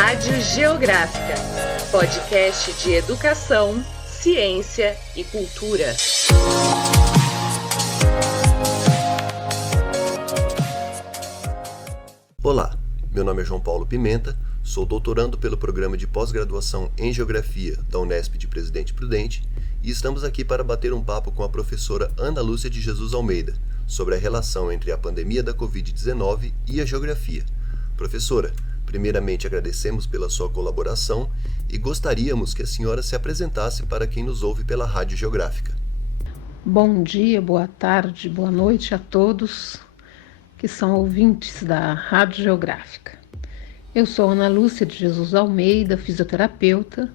Rádio Geográfica, podcast de educação, ciência e cultura. Olá, meu nome é João Paulo Pimenta, sou doutorando pelo programa de pós-graduação em Geografia da Unesp de Presidente Prudente e estamos aqui para bater um papo com a professora Ana Lúcia de Jesus Almeida sobre a relação entre a pandemia da Covid-19 e a geografia. Professora, primeiramente agradecemos pela sua colaboração e gostaríamos que a senhora se apresentasse para quem nos ouve pela Rádio Geográfica. Bom dia, boa tarde, boa noite a todos que são ouvintes da Rádio Geográfica. Eu sou Ana Lúcia de Jesus Almeida, fisioterapeuta,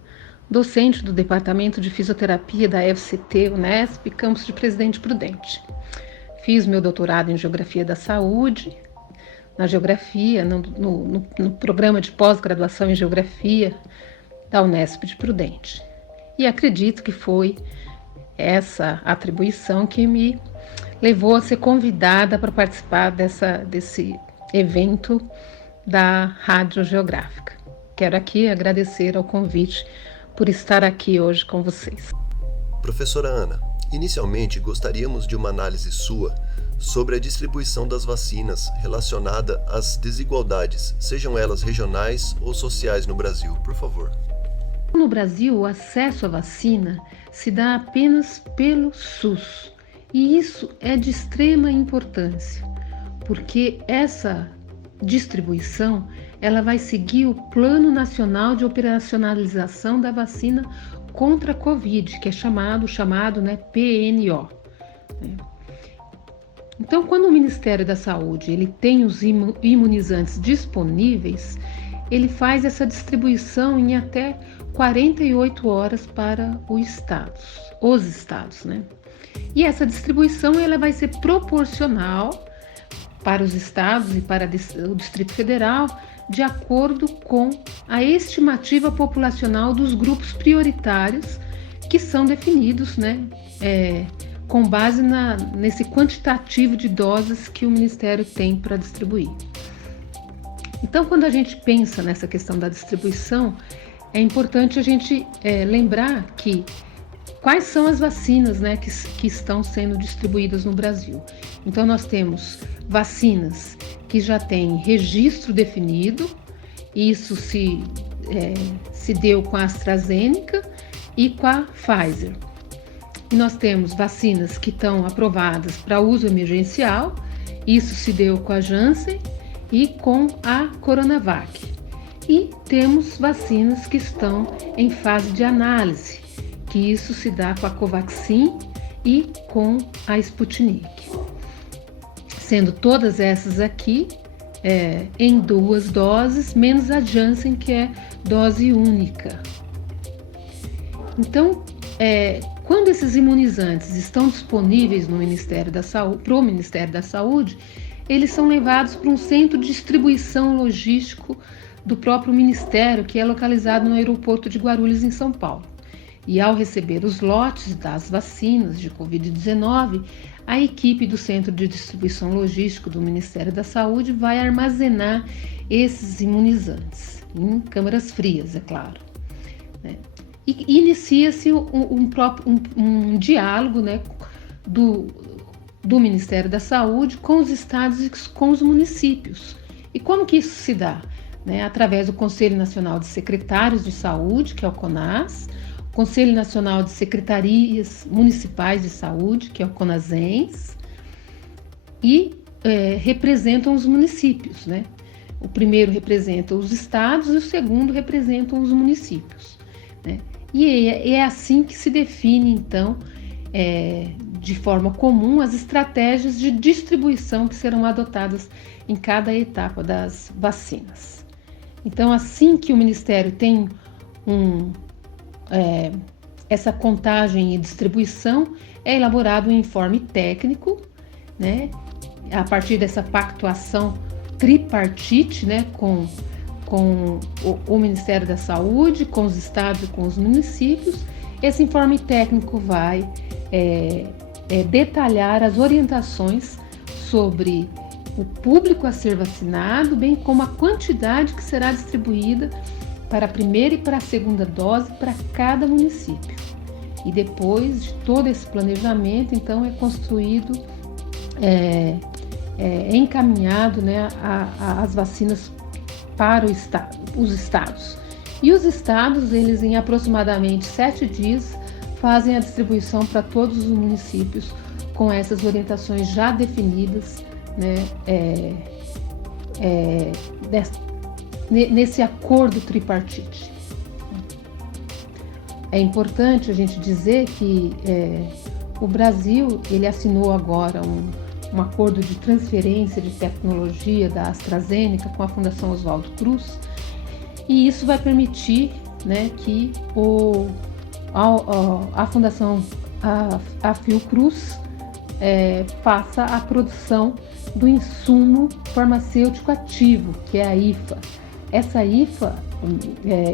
docente do Departamento de Fisioterapia da FCT Unesp, campus de Presidente Prudente. Fiz meu doutorado em Geografia da Saúde, na Geografia, no programa de pós-graduação em Geografia da Unesp de Prudente. E acredito que foi essa atribuição que me levou a ser convidada para participar desse evento da Rádio Geográfica. Quero aqui agradecer ao convite por estar aqui hoje com vocês. Professora Ana, inicialmente gostaríamos de uma análise sua sobre a distribuição das vacinas relacionada às desigualdades, sejam elas regionais ou sociais no Brasil, por favor. No Brasil, o acesso à vacina se dá apenas pelo SUS. E isso é de extrema importância, porque essa distribuição ela vai seguir o Plano Nacional de Operacionalização da Vacina contra a Covid, que é chamado PNO. Então, quando o Ministério da Saúde ele tem os imunizantes disponíveis, ele faz essa distribuição em até 48 horas para os estados, né? E essa distribuição ela vai ser proporcional para os estados e para o Distrito Federal, de acordo com a estimativa populacional dos grupos prioritários que são definidos, né, com base nesse quantitativo de doses que o Ministério tem para distribuir. Então, quando a gente pensa nessa questão da distribuição, é importante a gente lembrar que quais são as vacinas, né, que estão sendo distribuídas no Brasil. Então, nós temos vacinas que já têm registro definido, isso se deu com a AstraZeneca e com a Pfizer. E nós temos vacinas que estão aprovadas para uso emergencial, isso se deu com a Janssen e com a Coronavac. E temos vacinas que estão em fase de análise, que isso se dá com a Covaxin e com a Sputnik. Sendo todas essas aqui em 2 doses, menos a Janssen, que é dose única. Então, quando esses imunizantes estão disponíveis no Ministério da Saúde, para o Ministério da Saúde, eles são levados para um centro de distribuição logístico do próprio Ministério, que é localizado no aeroporto de Guarulhos, em São Paulo. E ao receber os lotes das vacinas de Covid-19, a equipe do Centro de Distribuição Logístico do Ministério da Saúde vai armazenar esses imunizantes, em câmaras frias, é claro. Né? E inicia-se um diálogo, né, do Ministério da Saúde com os estados e com os municípios. E como que isso se dá? Né? Através do Conselho Nacional de Secretários de Saúde, que é o CONAS, Conselho Nacional de Secretarias Municipais de Saúde, que é o CONASENS, e representam os municípios, né? O primeiro representa os estados e o segundo representam os municípios, né? E é assim que se define, então, de forma comum, as estratégias de distribuição que serão adotadas em cada etapa das vacinas. Então, assim que o Ministério tem essa contagem e distribuição, é elaborado um informe técnico, né, a partir dessa pactuação tripartite, né, com o Ministério da Saúde, com os estados e com os municípios. Esse informe técnico vai detalhar as orientações sobre o público a ser vacinado, bem como a quantidade que será distribuída para a primeira e para a segunda dose para cada município. E depois de todo esse planejamento, então, é construído, encaminhado, né, as vacinas para os estados. E os estados, eles em aproximadamente 7 dias, fazem a distribuição para todos os municípios com essas orientações já definidas, né, nesse acordo tripartite. É importante a gente dizer que o Brasil, ele assinou agora um acordo de transferência de tecnologia da AstraZeneca com a Fundação Oswaldo Cruz, e isso vai permitir, né, que a Fundação a Fiocruz faça a produção do insumo farmacêutico ativo, que é a IFA. Essa IFA,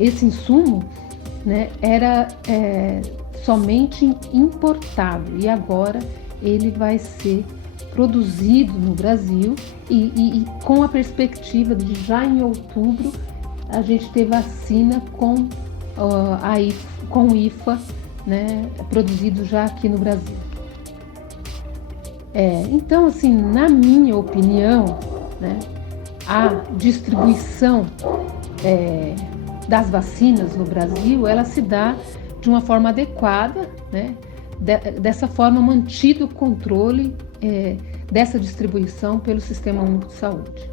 esse insumo, né, era somente importado, e agora ele vai ser produzido no Brasil e com a perspectiva de já em outubro a gente ter vacina com o IFA, né, produzido já aqui no Brasil. Então, assim, na minha opinião, né, a distribuição das vacinas no Brasil, ela se dá de uma forma adequada, né, dessa forma mantido o controle dessa distribuição pelo Sistema Único de Saúde.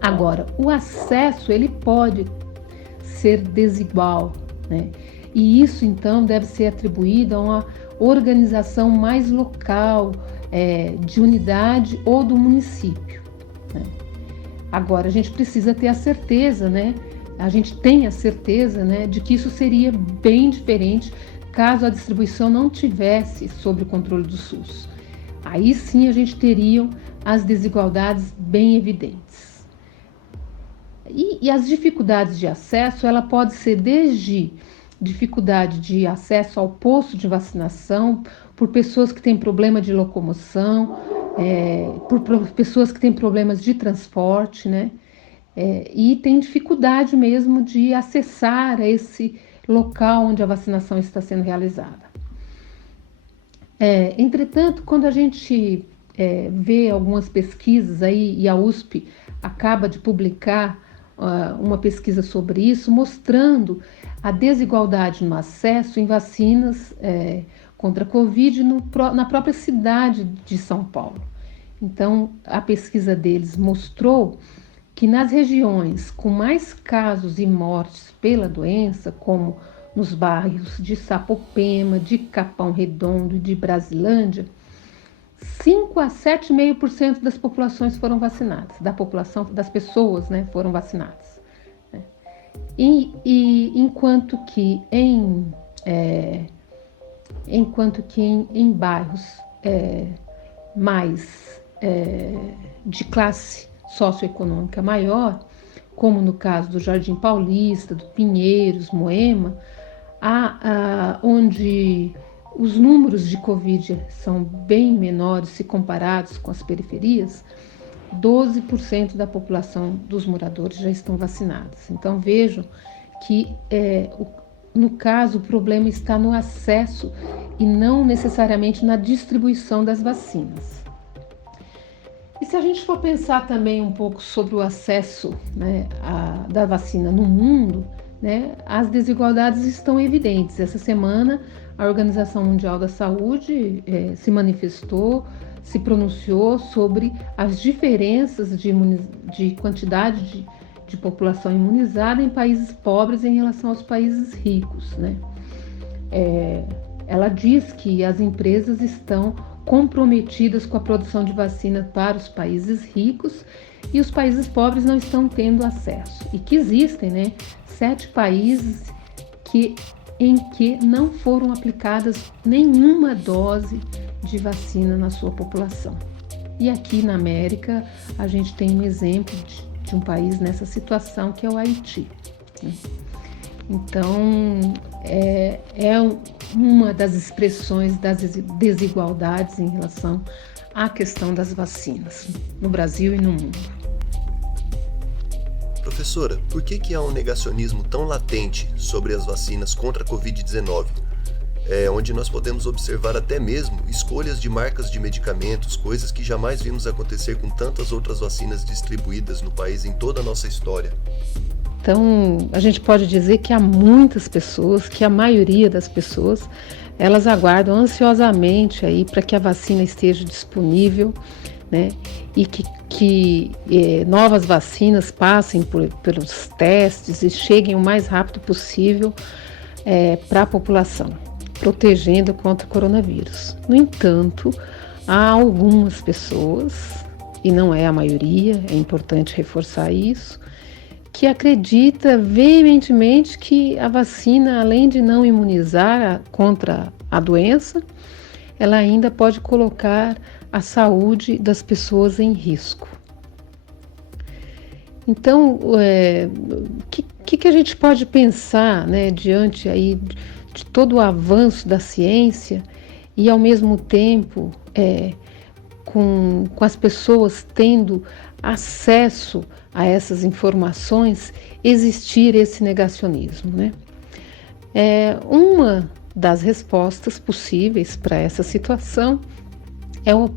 Agora, o acesso, ele pode ser desigual, né? E isso, então, deve ser atribuído a uma organização mais local, de unidade ou do município, né? Agora, a gente precisa ter a certeza, né? A gente tem a certeza, né, de que isso seria bem diferente caso a distribuição não tivesse sob o controle do SUS. Aí sim a gente teria as desigualdades bem evidentes. E as dificuldades de acesso, ela pode ser desde dificuldade de acesso ao posto de vacinação, por pessoas que têm problema de locomoção, por pessoas que têm problemas de transporte, né? E tem dificuldade mesmo de acessar esse local onde a vacinação está sendo realizada. Entretanto, quando a gente vê algumas pesquisas aí, e a USP acaba de publicar uma pesquisa sobre isso, mostrando a desigualdade no acesso em vacinas contra a Covid na própria cidade de São Paulo. Então, a pesquisa deles mostrou que nas regiões com mais casos e mortes pela doença, como nos bairros de Sapopema, de Capão Redondo e de Brasilândia, 5 a 7,5% das populações foram vacinadas, das pessoas, né, foram vacinadas. Enquanto que em bairros mais de classe socioeconômica maior, como no caso do Jardim Paulista, do Pinheiros, Moema, onde os números de Covid são bem menores se comparados com as periferias, 12% da população dos moradores já estão vacinados. Então vejam que, no caso, o problema está no acesso e não necessariamente na distribuição das vacinas. E se a gente for pensar também um pouco sobre o acesso, né, da vacina no mundo, né, as desigualdades estão evidentes. Essa semana, a Organização Mundial da Saúde se manifestou, se pronunciou sobre as diferenças de quantidade de população imunizada em países pobres em relação aos países ricos, né? Ela diz que as empresas estão comprometidas com a produção de vacina para os países ricos e os países pobres não estão tendo acesso. E que existem, né, 7 países em que não foram aplicadas nenhuma dose de vacina na sua população. E aqui na América a gente tem um exemplo de um país nessa situação, que é o Haiti, né? Então, uma das expressões das desigualdades em relação à questão das vacinas no Brasil e no mundo. Professora, por que há um negacionismo tão latente sobre as vacinas contra a Covid-19? Onde nós podemos observar até mesmo escolhas de marcas de medicamentos, coisas que jamais vimos acontecer com tantas outras vacinas distribuídas no país em toda a nossa história. Então, a gente pode dizer que há muitas pessoas, que a maioria das pessoas, elas aguardam ansiosamente aí para que a vacina esteja disponível, né? E que novas vacinas passem pelos testes e cheguem o mais rápido possível para a população, protegendo contra o coronavírus. No entanto, há algumas pessoas, e não é a maioria, é importante reforçar isso, que acredita veementemente que a vacina, além de não imunizar contra a doença, ela ainda pode colocar a saúde das pessoas em risco. Então, o que a gente pode pensar, né, diante aí de todo o avanço da ciência e, ao mesmo tempo, com as pessoas tendo acesso a essas informações, existir esse negacionismo, né? Uma das respostas possíveis para essa situação é o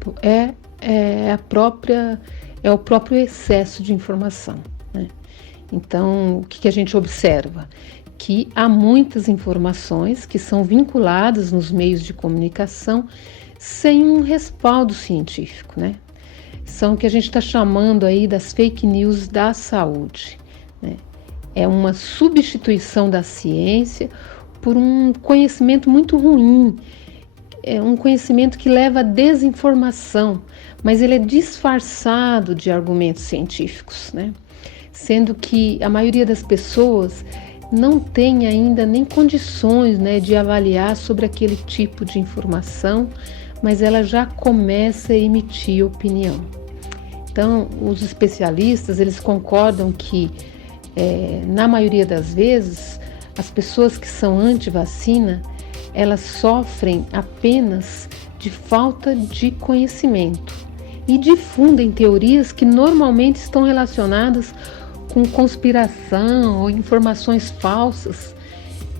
próprio excesso de informação, né? Então, o que a gente observa? Que há muitas informações que são vinculadas nos meios de comunicação sem um respaldo científico, né? São o que a gente está chamando aí das fake news da saúde, né? É uma substituição da ciência por um conhecimento muito ruim, é um conhecimento que leva à desinformação, mas ele é disfarçado de argumentos científicos, né? Sendo que a maioria das pessoas não tem ainda nem condições, né, de avaliar sobre aquele tipo de informação, mas ela já começa a emitir opinião. Então, os especialistas, eles concordam que, na maioria das vezes, as pessoas que são anti-vacina, elas sofrem apenas de falta de conhecimento e difundem teorias que normalmente estão relacionadas com conspiração ou informações falsas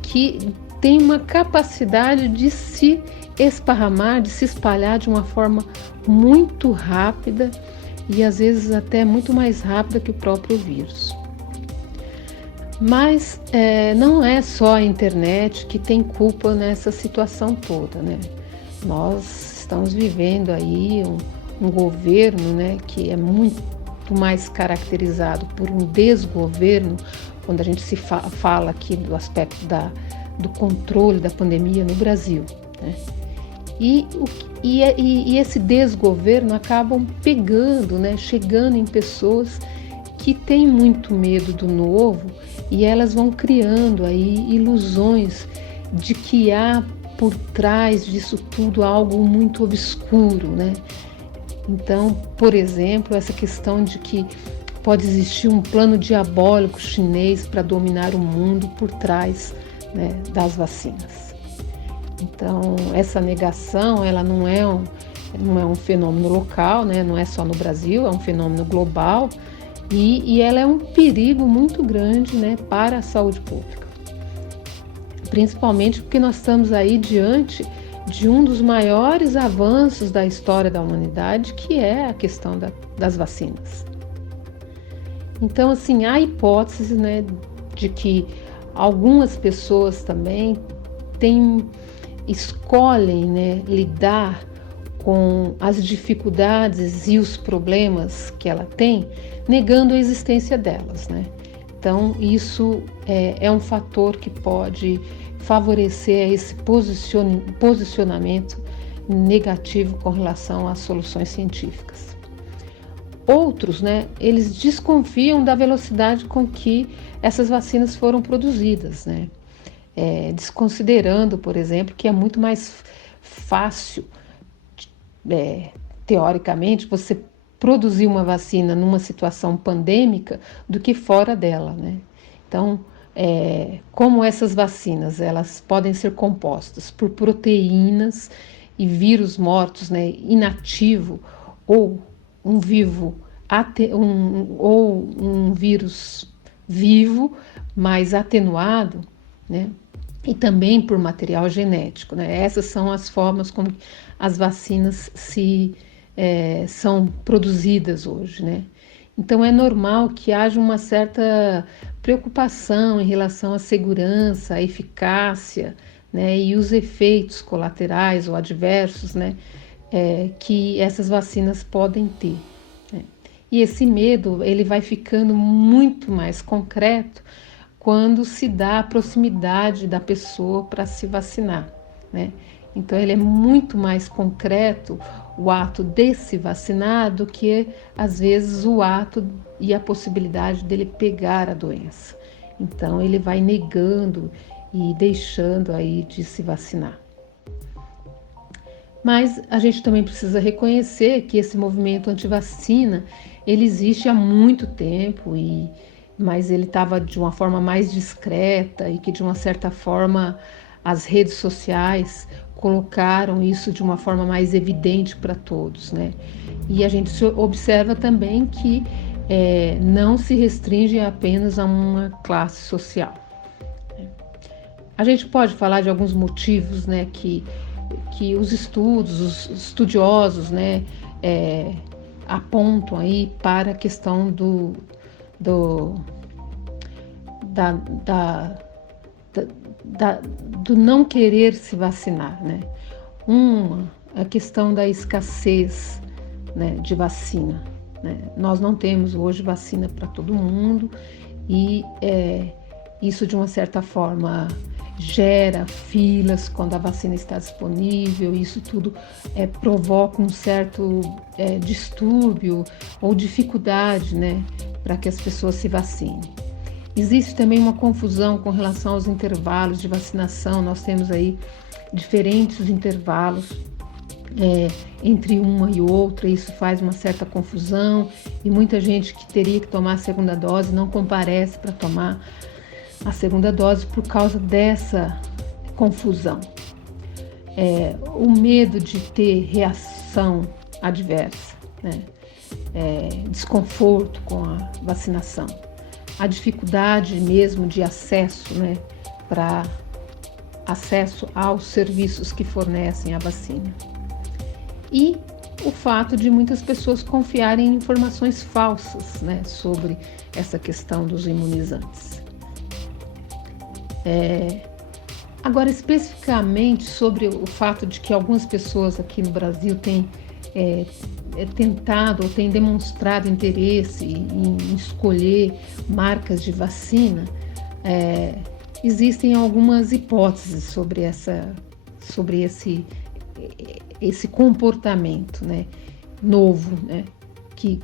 que têm uma capacidade de se esparramar, de se espalhar de uma forma muito rápida e às vezes até muito mais rápida que o próprio vírus. Mas não é só a internet que tem culpa nessa situação toda, né? Nós estamos vivendo aí um governo, né, que é muito mais caracterizado por um desgoverno, quando a gente se fala aqui do aspecto do controle da pandemia no Brasil, né? E esse desgoverno acabam pegando, né, chegando em pessoas que têm muito medo do novo e elas vão criando aí ilusões de que há por trás disso tudo algo muito obscuro, né? Então, por exemplo, essa questão de que pode existir um plano diabólico chinês para dominar o mundo por trás, né, das vacinas. Então, essa negação, ela não é um fenômeno local, né? Não é só no Brasil, é um fenômeno global e ela é um perigo muito grande, né, para a saúde pública. Principalmente porque nós estamos aí diante de um dos maiores avanços da história da humanidade, que é a questão das vacinas. Então, assim, há hipóteses, né, de que algumas pessoas também escolhem, né, lidar com as dificuldades e os problemas que ela tem, negando a existência delas, né? Então, isso é um fator que pode favorecer esse posicionamento negativo com relação às soluções científicas. Outros, né, eles desconfiam da velocidade com que essas vacinas foram produzidas, né? Desconsiderando, por exemplo, que é muito mais fácil, teoricamente, você produzir uma vacina numa situação pandêmica do que fora dela, né? Então, como essas vacinas, elas podem ser compostas por proteínas e vírus mortos, né, inativo, ou um vírus vivo, mas atenuado, né, e também por material genético, né? Essas são as formas como as vacinas são produzidas hoje, né? Então é normal que haja uma certa preocupação em relação à segurança, à eficácia, né, e os efeitos colaterais ou adversos, né, que essas vacinas podem ter, né? E esse medo ele vai ficando muito mais concreto quando se dá a proximidade da pessoa para se vacinar, né? Então ele é muito mais concreto o ato de se vacinar do que às vezes o ato e a possibilidade dele pegar a doença. Então ele vai negando e deixando aí de se vacinar. Mas a gente também precisa reconhecer que esse movimento antivacina ele existe há muito tempo, mas ele estava de uma forma mais discreta e que de uma certa forma as redes sociais colocaram isso de uma forma mais evidente para todos, né? E a gente observa também que não se restringe apenas a uma classe social. A gente pode falar de alguns motivos, né, que os os estudiosos, né, apontam aí para a questão do não querer se vacinar, né? A questão da escassez, né, de vacina, né? Nós não temos hoje vacina para todo mundo e isso de uma certa forma gera filas quando a vacina está disponível. Isso tudo provoca um certo distúrbio ou dificuldade, né, para que as pessoas se vacinem. Existe também uma confusão com relação aos intervalos de vacinação. Nós temos aí diferentes intervalos entre uma e outra. Isso faz uma certa confusão e muita gente que teria que tomar a segunda dose não comparece para tomar a segunda dose por causa dessa confusão. O medo de ter reação adversa, né? Desconforto com a vacinação. A dificuldade mesmo de acesso, né, para acesso aos serviços que fornecem a vacina. E o fato de muitas pessoas confiarem em informações falsas, né, sobre essa questão dos imunizantes. Agora, especificamente sobre o fato de que algumas pessoas aqui no Brasil têm tentado ou têm demonstrado interesse em escolher marcas de vacina, existem algumas hipóteses sobre esse comportamento, né, novo, né, que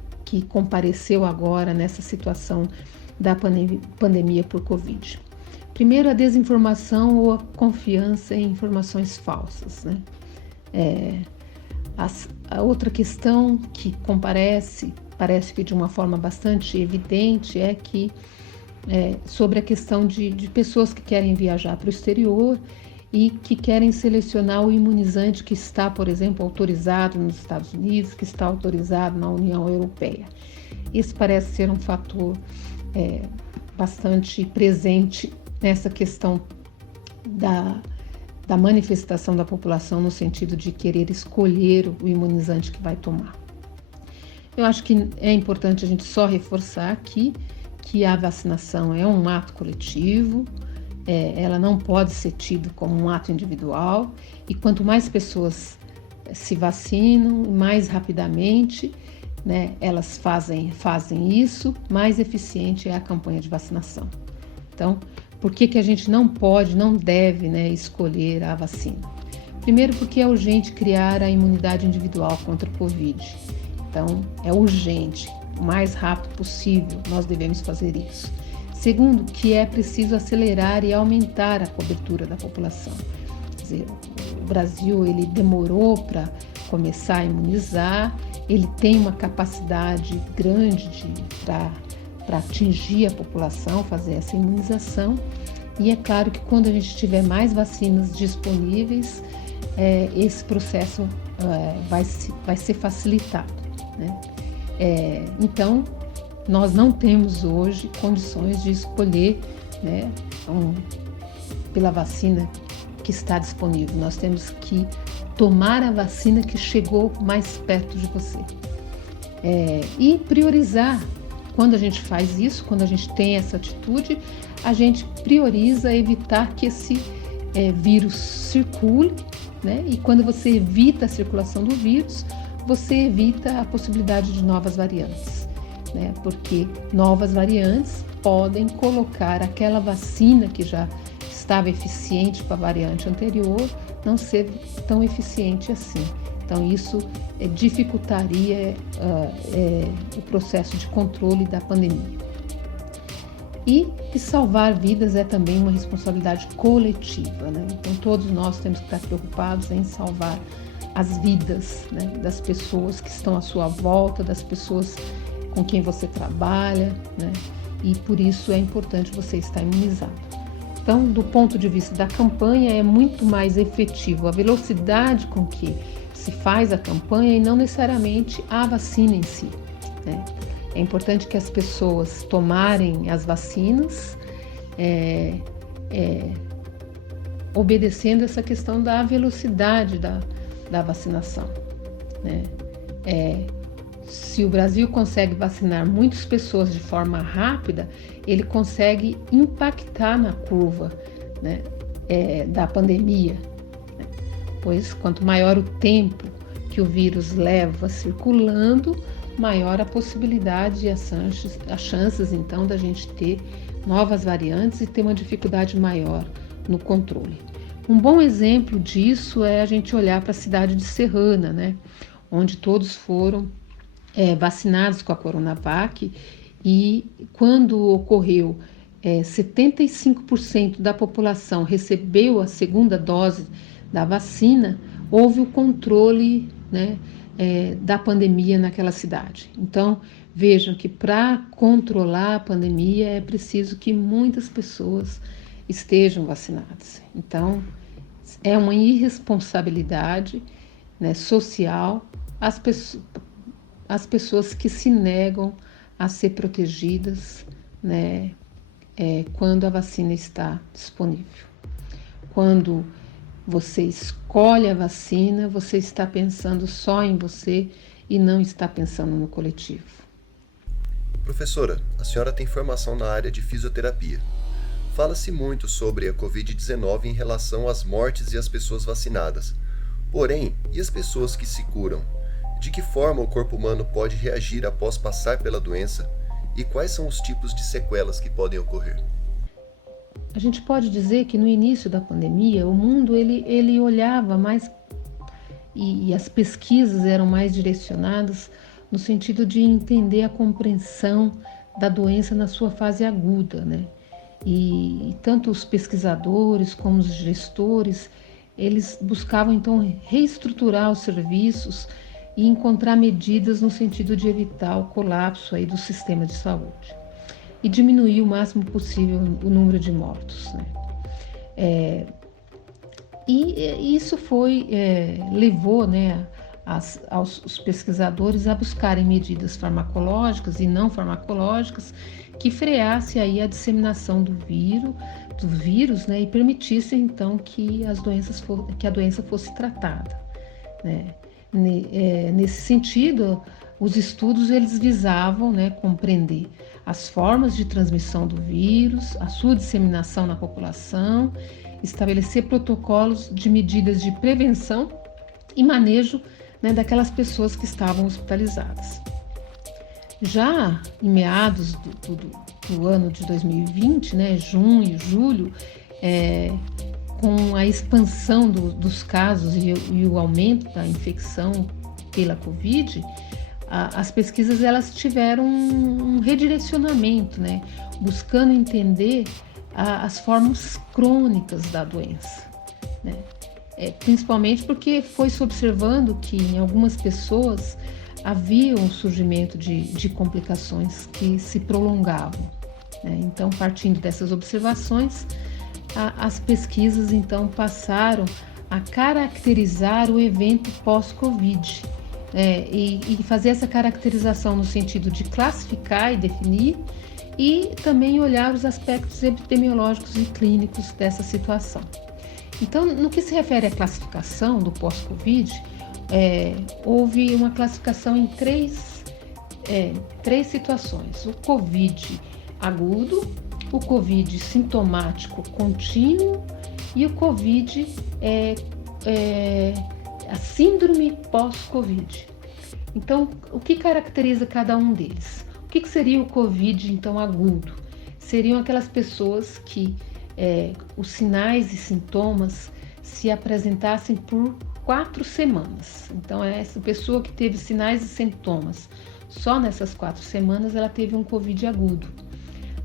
compareceu agora nessa situação da pandemia por Covid. Primeiro, a desinformação ou a confiança em informações falsas, né? A outra questão que parece que de uma forma bastante evidente, é que sobre a questão de pessoas que querem viajar para o exterior e que querem selecionar o imunizante que está, por exemplo, autorizado nos Estados Unidos, que está autorizado na União Europeia. Esse parece ser um fator bastante presente nessa questão da manifestação da população no sentido de querer escolher o imunizante que vai tomar. Eu acho que é importante a gente só reforçar aqui que a vacinação é um ato coletivo, ela não pode ser tida como um ato individual, e quanto mais pessoas se vacinam, mais rapidamente, né, elas fazem isso, mais eficiente é a campanha de vacinação. Então, por que a gente não deve, né, escolher a vacina? Primeiro, porque é urgente criar a imunidade individual contra o Covid. Então, é urgente, o mais rápido possível nós devemos fazer isso. Segundo, que é preciso acelerar e aumentar a cobertura da população. Quer dizer, o Brasil ele demorou para começar a imunizar, ele tem uma capacidade grande para atingir a população, fazer essa imunização. E é claro que quando a gente tiver mais vacinas disponíveis, esse processo vai ser facilitado, né? Então, nós não temos hoje condições de escolher, né, pela vacina que está disponível. Nós temos que tomar a vacina que chegou mais perto de você. E priorizar. Quando a gente faz isso, quando a gente tem essa atitude, a gente prioriza evitar que esse vírus circule, né? E quando você evita a circulação do vírus, você evita a possibilidade de novas variantes, né? Porque novas variantes podem colocar aquela vacina que já estava eficiente para a variante anterior não ser tão eficiente assim. Então, isso dificultaria o processo de controle da pandemia. E salvar vidas é também uma responsabilidade coletiva, né? Então, todos nós temos que estar preocupados em salvar as vidas, né, das pessoas que estão à sua volta, das pessoas com quem você trabalha, né? E por isso é importante você estar imunizado. Então, do ponto de vista da campanha, é muito mais efetivo a velocidade com que se faz a campanha e não necessariamente a vacina em si, né? É importante que as pessoas tomarem as vacinas, obedecendo essa questão da velocidade da vacinação, né? Se o Brasil consegue vacinar muitas pessoas de forma rápida, ele consegue impactar na curva, né, da pandemia, né? Pois quanto maior o tempo que o vírus leva circulando, maior a possibilidade e as chances então da gente ter novas variantes e ter uma dificuldade maior no controle. Um bom exemplo disso é a gente olhar para a cidade de Serrana, né, onde todos foram vacinados com a Coronavac, e quando ocorreu 75% da população recebeu a segunda dose da vacina, houve o controle, né, da pandemia naquela cidade. Então, vejam que para controlar a pandemia é preciso que muitas pessoas estejam vacinadas. Então, é uma irresponsabilidade, né, social as pessoas que se negam a ser protegidas, né, quando a vacina está disponível. Quando você escolhe a vacina, você está pensando só em você e não está pensando no coletivo. Professora, a senhora tem formação na área de fisioterapia. Fala-se muito sobre a Covid-19 em relação às mortes e às pessoas vacinadas. Porém, e as pessoas que se curam? De que forma o corpo humano pode reagir após passar pela doença? E quais são os tipos de sequelas que podem ocorrer? A gente pode dizer que no início da pandemia, o mundo ele olhava mais e as pesquisas eram mais direcionadas no sentido de entender a compreensão da doença na sua fase aguda, né? E tanto os pesquisadores como os gestores, eles buscavam então reestruturar os serviços e encontrar medidas no sentido de evitar o colapso aí do sistema de saúde e diminuir o máximo possível o número de mortos, né? E isso levou, né, os pesquisadores a buscarem medidas farmacológicas e não farmacológicas que freasse aí a disseminação do vírus, né, e permitisse então que a doença fosse tratada, né? Nesse sentido, os estudos eles visavam, né, compreender as formas de transmissão do vírus, a sua disseminação na população, estabelecer protocolos de medidas de prevenção e manejo, né, daquelas pessoas que estavam hospitalizadas. Já em meados do ano de 2020, né, junho, julho, com a expansão dos casos e o aumento da infecção pela Covid, as pesquisas elas tiveram um redirecionamento, né, buscando entender as formas crônicas da doença, né? Principalmente porque foi-se observando que em algumas pessoas havia um surgimento de complicações que se prolongavam, né? Então, partindo dessas observações, as pesquisas então passaram a caracterizar o evento pós-Covid, e fazer essa caracterização no sentido de classificar e definir, e também olhar os aspectos epidemiológicos e clínicos dessa situação. Então, no que se refere à classificação do pós-Covid, houve uma classificação em três situações: o Covid agudo, o Covid sintomático contínuo e o Covid, a síndrome pós-Covid. Então, o que caracteriza cada um deles? O que seria o Covid, então, agudo? Seriam aquelas pessoas que os sinais e sintomas se apresentassem por 4 semanas. Então, essa pessoa que teve sinais e sintomas só nessas 4 semanas, ela teve um Covid agudo.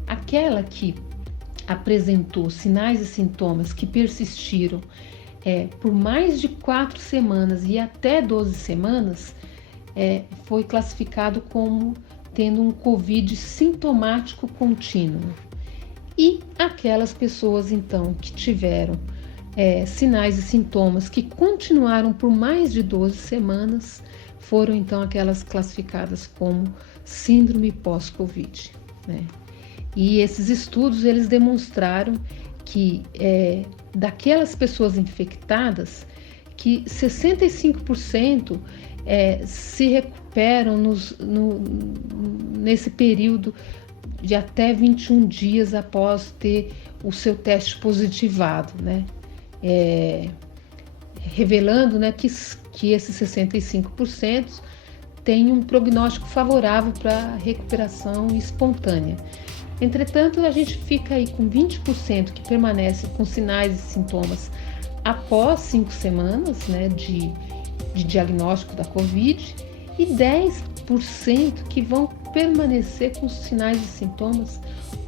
Aquela que apresentou sinais e sintomas que persistiram por mais de 4 semanas e até 12 semanas, foi classificado como tendo um Covid sintomático contínuo. E aquelas pessoas, então, que tiveram sinais e sintomas que continuaram por mais de 12 semanas, foram, então, aquelas classificadas como síndrome pós-Covid, né? E esses estudos, eles demonstraram que daquelas pessoas infectadas, que 65% se recuperam nesse período de até 21 dias após ter o seu teste positivado, né? Revelando, né, que esses 65% têm um prognóstico favorável para recuperação espontânea. Entretanto, a gente fica aí com 20% que permanece com sinais e sintomas após 5 semanas, né, de diagnóstico da Covid, e 10% que vão permanecer com sinais e sintomas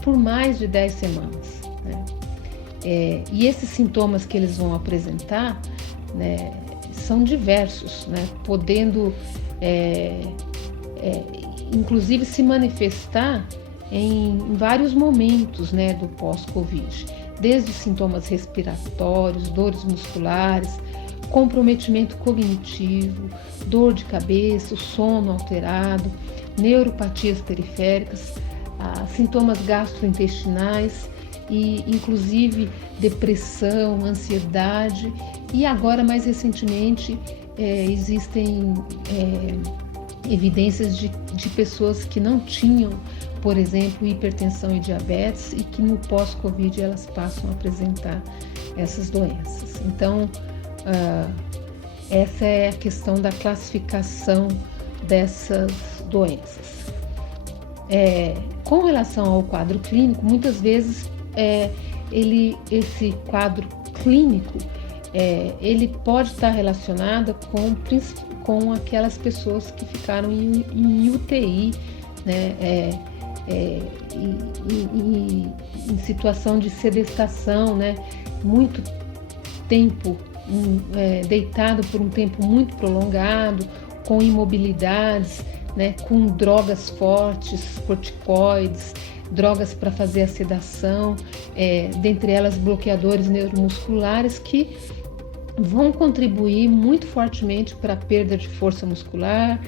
por mais de 10 semanas, né? E esses sintomas que eles vão apresentar, né, são diversos, né, podendo inclusive se manifestar em vários momentos, né, do pós-Covid, desde sintomas respiratórios, dores musculares, comprometimento cognitivo, dor de cabeça, o sono alterado, neuropatias periféricas, sintomas gastrointestinais e inclusive depressão, ansiedade, e agora mais recentemente existem evidências de pessoas que não tinham, por exemplo, hipertensão e diabetes, e que no pós-Covid elas passam a apresentar essas doenças. Então, essa é a questão da classificação dessas doenças. Com relação ao quadro clínico, muitas vezes esse quadro clínico ele pode estar relacionado com aquelas pessoas que ficaram em UTI, né, em situação de sedestação, né, muito tempo deitado por um tempo muito prolongado, com imobilidades, né, com drogas fortes, corticoides, drogas para fazer a sedação, dentre elas bloqueadores neuromusculares, que vão contribuir muito fortemente para a perda de força muscular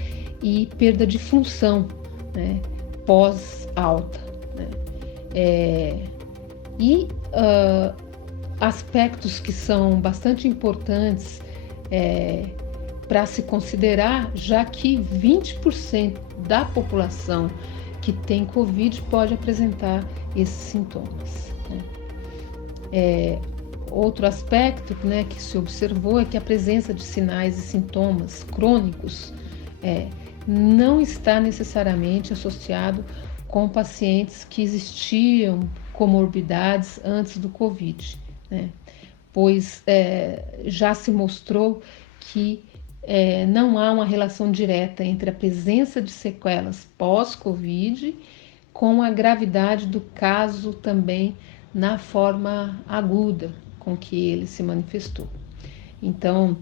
e perda de função, né, pós-alta, né? Aspectos que são bastante importantes para se considerar, já que 20% da população que tem Covid pode apresentar esses sintomas, né? Outro aspecto, né, que se observou é que a presença de sinais e sintomas crônicos não está necessariamente associado com pacientes que existiam comorbidades antes do Covid, né? Pois já se mostrou que não há uma relação direta entre a presença de sequelas pós-Covid com a gravidade do caso também na forma aguda com que ele se manifestou. Então,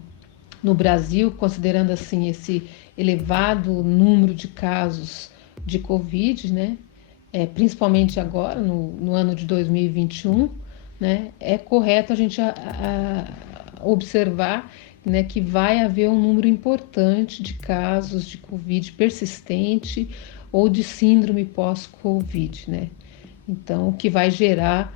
no Brasil, considerando assim esse elevado número de casos de Covid, né, principalmente agora, no ano de 2021, né, é correto a gente observar, né, que vai haver um número importante de casos de Covid persistente ou de síndrome pós-Covid, né? Então, o que vai gerar,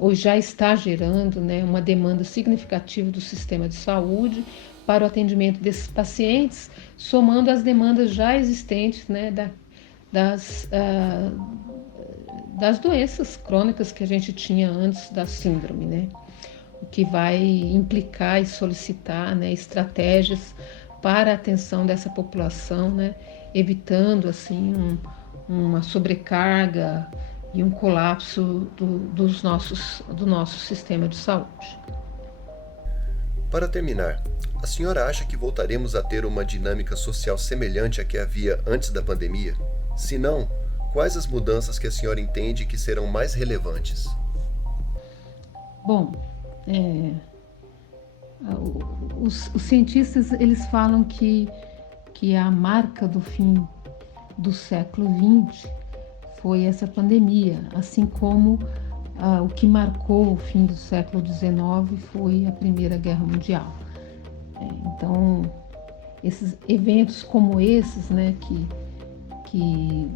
ou já está gerando, né, uma demanda significativa do sistema de saúde para o atendimento desses pacientes, somando as demandas já existentes, né, das doenças crônicas que a gente tinha antes da síndrome, né? O que vai implicar e solicitar, né, estratégias para a atenção dessa população, né, evitando assim uma sobrecarga e um colapso do nosso sistema de saúde. Para terminar, a senhora acha que voltaremos a ter uma dinâmica social semelhante à que havia antes da pandemia? Se não, quais as mudanças que a senhora entende que serão mais relevantes? Bom, os cientistas eles falam que a marca do fim do século XX foi essa pandemia, assim como o que marcou o fim do século XIX foi a Primeira Guerra Mundial. Então, esses eventos como esses, né, que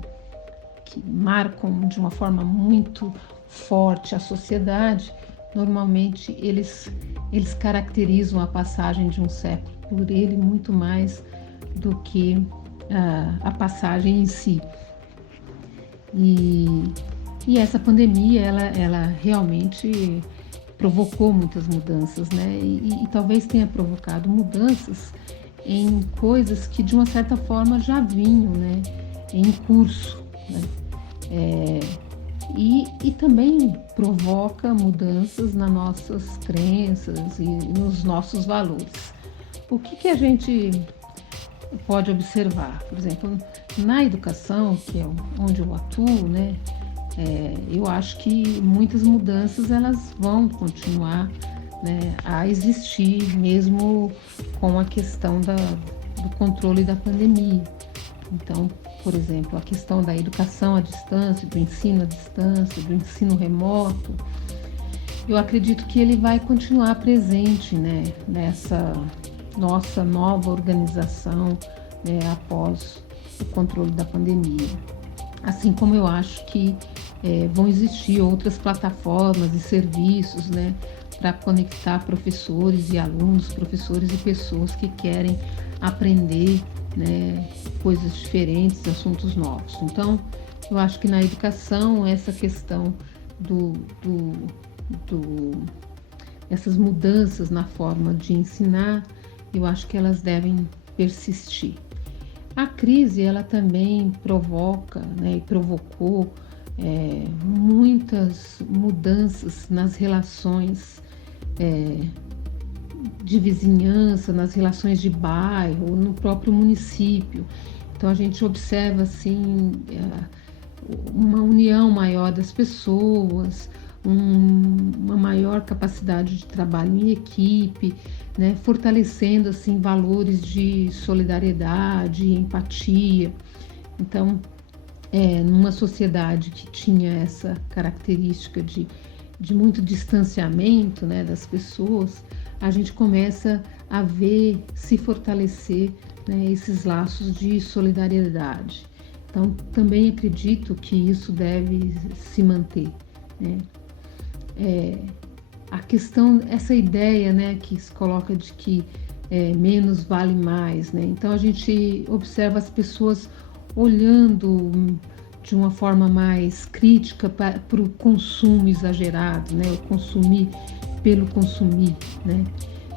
marcam de uma forma muito forte a sociedade, normalmente eles caracterizam a passagem de um século por ele muito mais do que a passagem em si. E essa pandemia, ela realmente provocou muitas mudanças, né? E talvez tenha provocado mudanças em coisas que de uma certa forma já vinham, né, em curso, né? E também provoca mudanças nas nossas crenças e nos nossos valores. O que a gente pode observar? Por exemplo, na educação, que é onde eu atuo, né, eu acho que muitas mudanças elas vão continuar, né, a existir, mesmo com a questão do controle da pandemia. Então, por exemplo, a questão da educação à distância, do ensino à distância, do ensino remoto, eu acredito que ele vai continuar presente, né, nessa nossa nova organização, né, após o controle da pandemia. Assim como eu acho que vão existir outras plataformas e serviços, né, para conectar professores e alunos, professores e pessoas que querem aprender, né, coisas diferentes, assuntos novos. Então, eu acho que na educação essa questão essas mudanças na forma de ensinar, eu acho que elas devem persistir. A crise, ela também provoca, né, e provocou muitas mudanças nas relações de vizinhança, nas relações de bairro, no próprio município. Então a gente observa assim uma união maior das pessoas, uma maior capacidade de trabalho em equipe, né, fortalecendo assim valores de solidariedade, empatia. Então, numa sociedade que tinha essa característica de muito distanciamento, né, das pessoas, a gente começa a ver se fortalecer, né, esses laços de solidariedade. Então, também acredito que isso deve se manter, né? A questão, essa ideia, né, que se coloca de que menos vale mais, né? Então, a gente observa as pessoas olhando de uma forma mais crítica para o consumo exagerado, né? O consumir pelo consumir, né?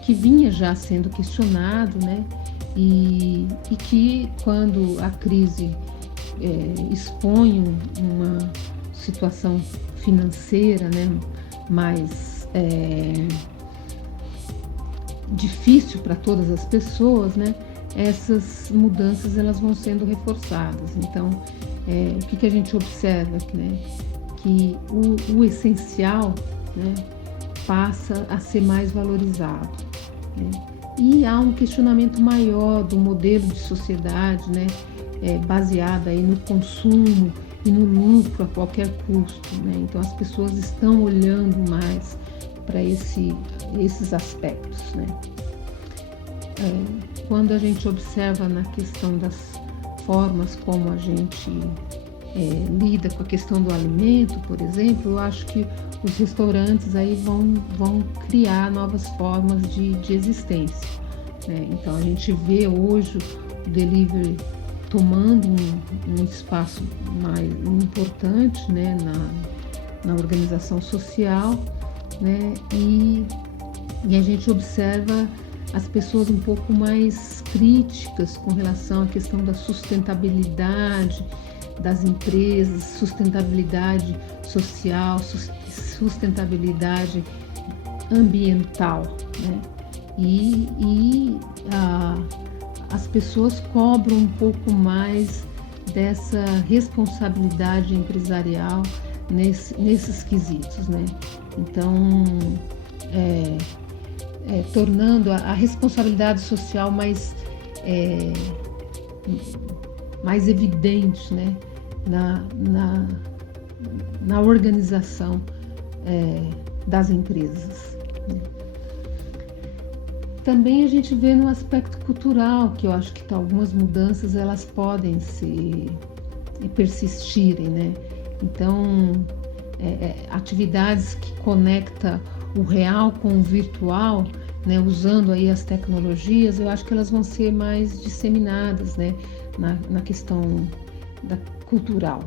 Que vinha já sendo questionado, né? E que quando a crise expõe uma situação financeira, né, mais difícil para todas as pessoas, né? Essas mudanças elas vão sendo reforçadas. Então, o que a gente observa, né? Que o essencial, né, passa a ser mais valorizado, né? E há um questionamento maior do modelo de sociedade, né, baseado aí no consumo e no lucro a qualquer custo, né? Então as pessoas estão olhando mais para esses aspectos, né? Quando a gente observa na questão das formas como a gente lida com a questão do alimento, por exemplo, eu acho que os restaurantes aí vão criar novas formas de existência, né? Então a gente vê hoje o delivery tomando um espaço mais importante, né, na organização social, né, e a gente observa as pessoas um pouco mais críticas com relação à questão da sustentabilidade das empresas, sustentabilidade social, sustentabilidade ambiental, né? As pessoas cobram um pouco mais dessa responsabilidade empresarial nesses quesitos, né? Então, tornando a responsabilidade social mais evidente, né? na organização das empresas, né? Também a gente vê no aspecto cultural, que eu acho que algumas mudanças elas podem persistirem, né? Então, atividades que conectam o real com o virtual, né, usando aí as tecnologias, eu acho que elas vão ser mais disseminadas, né, na questão cultural.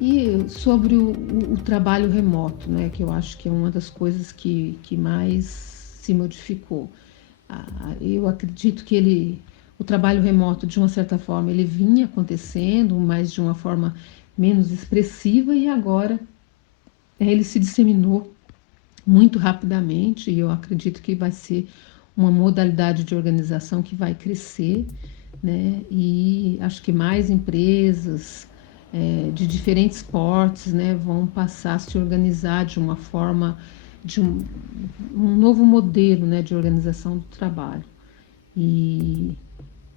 E sobre o trabalho remoto, né, que eu acho que é uma das coisas que mais se modificou. Eu acredito que o trabalho remoto, de uma certa forma, ele vinha acontecendo, mas de uma forma menos expressiva, e agora ele se disseminou muito rapidamente, e eu acredito que vai ser uma modalidade de organização que vai crescer, né? E acho que mais empresas de diferentes portes, né, vão passar a se organizar de uma forma, de um novo modelo, né, de organização do trabalho, e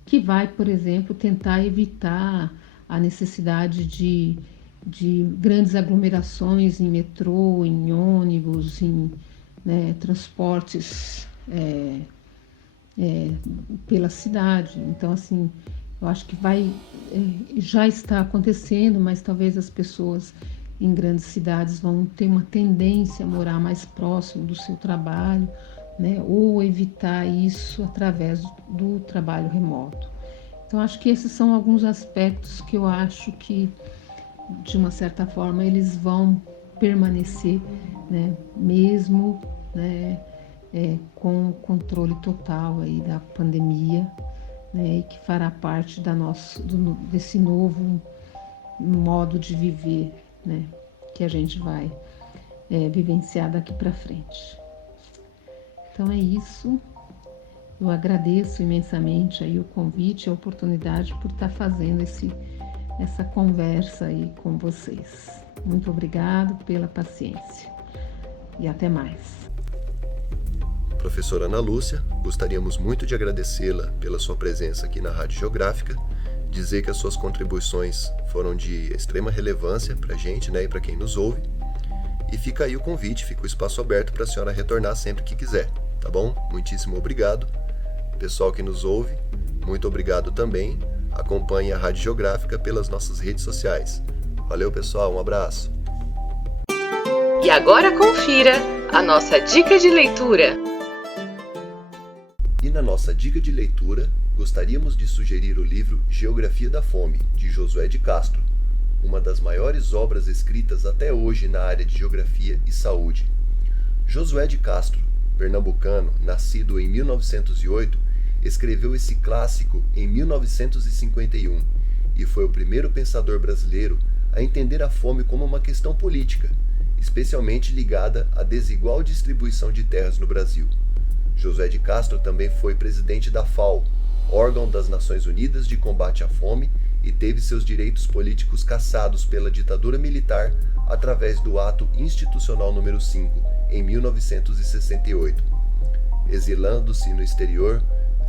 que vai, por exemplo, tentar evitar a necessidade de grandes aglomerações em metrô, em ônibus, em, né, transportes pela cidade. Então, assim, eu acho que já está acontecendo, mas talvez as pessoas em grandes cidades vão ter uma tendência a morar mais próximo do seu trabalho, né, ou evitar isso através do trabalho remoto. Então, acho que esses são alguns aspectos que eu acho que, de uma certa forma, eles vão permanecer, né, mesmo, né, com o controle total aí da pandemia, né, e que fará parte desse novo modo de viver, né, que a gente vai vivenciar daqui para frente. Então é isso. Eu agradeço imensamente aí o convite, a oportunidade por estar fazendo essa conversa aí com vocês. Muito obrigado pela paciência e até mais. Professora Ana Lúcia, gostaríamos muito de agradecê-la pela sua presença aqui na Rádio Geográfica, dizer que as suas contribuições foram de extrema relevância para a gente, né, e para quem nos ouve. E fica aí o convite, fica o espaço aberto para a senhora retornar sempre que quiser, tá bom? Muitíssimo obrigado. Pessoal que nos ouve, muito obrigado também. Acompanhe a Rádio Geográfica pelas nossas redes sociais. Valeu, pessoal, um abraço. E agora confira a nossa dica de leitura. E na nossa dica de leitura, gostaríamos de sugerir o livro Geografia da Fome, de Josué de Castro, uma das maiores obras escritas até hoje na área de geografia e saúde. Josué de Castro, pernambucano, nascido em 1908, escreveu esse clássico em 1951 e foi o primeiro pensador brasileiro a entender a fome como uma questão política, especialmente ligada à desigual distribuição de terras no Brasil. Josué de Castro também foi presidente da FAO, órgão das Nações Unidas de Combate à Fome, e teve seus direitos políticos cassados pela ditadura militar através do Ato Institucional número 5, em 1968. Exilando-se no exterior,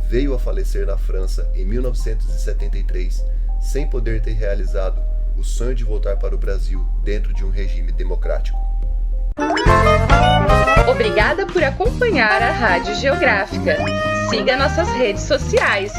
veio a falecer na França em 1973, sem poder ter realizado o sonho de voltar para o Brasil dentro de um regime democrático. Obrigada por acompanhar a Rádio Geográfica. Siga nossas redes sociais.